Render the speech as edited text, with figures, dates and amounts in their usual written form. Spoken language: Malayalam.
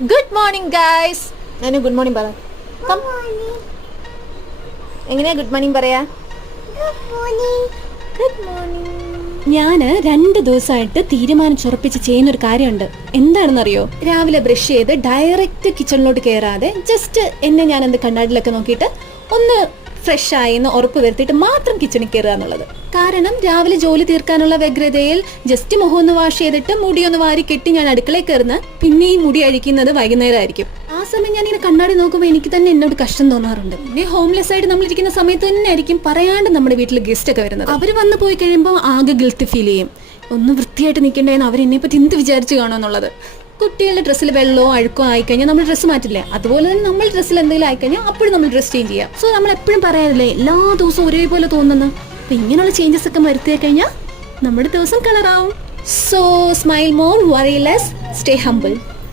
Good morning guys. ഞാനും ഗുഡ് മോർണിംഗ് പറ. എങ്ങനെയാ ഗുഡ് മോർണിംഗ് പറയാ? Good morning. ഞാൻ 2 ദിവസമായിട്ട് തീരുമാനിച്ചുറപ്പിച്ച് ചെയ്യുന്നൊരു കാര്യമുണ്ട്. എന്താണെന്നറിയോ? രാവിലെ ബ്രഷ് ചെയ്ത് ഡയറക്റ്റ് കിച്ചണിലോട്ട് കയറാതെ ജസ്റ്റ് എന്നെ ഞാൻ എന്ത് കണ്ണാടിലൊക്കെ നോക്കിയിട്ട് ഒന്ന് ഫ്രഷ് ആയിന്ന് ഉറപ്പ് വരുത്തിയിട്ട് മാത്രം കിച്ചണിൽ കയറുക എന്നുള്ളത്. കാരണം രാവിലെ ജോലി തീർക്കാനുള്ള വ്യഗ്രതയിൽ ജസ്റ്റ് മുഖം ഒന്ന് വാഷ് ചെയ്തിട്ട് മുടിയൊന്ന് വാരി കെട്ടി ഞാൻ അടുക്കളയിൽ കയറുന്ന പിന്നെ ഈ മുടി അഴിക്കുന്നത് വൈകുന്നേരം ആയിരിക്കും. ആ സമയം ഞാൻ ഇങ്ങനെ കണ്ണാടി നോക്കുമ്പോൾ എനിക്ക് തന്നെ എന്നോട് കഷ്ടം തോന്നാറുണ്ട്. പിന്നെ ഹോംലെസ് ആയിട്ട് നമ്മൾ ഇരിക്കുന്ന സമയത്ത് തന്നെ ആയിരിക്കും പറയാണ്ട് നമ്മുടെ വീട്ടിൽ ഗസ്റ്റ് ഒക്കെ വരുന്നത്. അവർ വന്ന് പോയി കഴിയുമ്പോൾ ആകെ ഗിൽറ്റ് ഫീൽ ചെയ്യും. ഒന്ന് വൃത്തിയായിട്ട് നിൽക്കേണ്ടതെന്ന് അവരെന്നെ പറ്റി എന്ത് വിചാരിച്ചു കാണുമെന്നുള്ളത്. കുട്ടികളുടെ ഡ്രസ്സിൽ വെള്ളമോ അഴുക്കോ ആയിക്കഴിഞ്ഞാൽ നമ്മൾ ഡ്രസ്സ് മാറ്റില്ലേ, അതുപോലെ തന്നെ നമ്മൾ ഡ്രസ്സിൽ എന്തെങ്കിലും ആയിക്കഴിഞ്ഞാൽ അപ്പോഴും നമ്മൾ ഡ്രസ് ചേഞ്ച് ചെയ്യാം. സോ നമ്മൾ എപ്പോഴും പറയാറില്ലേ എല്ലാ ദിവസവും ഒരേപോലെ തോന്നുന്നു. അപ്പൊ ഇങ്ങനെയുള്ള ചേഞ്ചസ് ഒക്കെ വരുത്തി കഴിഞ്ഞാൽ നമ്മുടെ ദിവസം കളറാവും. So smile more, worry less, stay humble.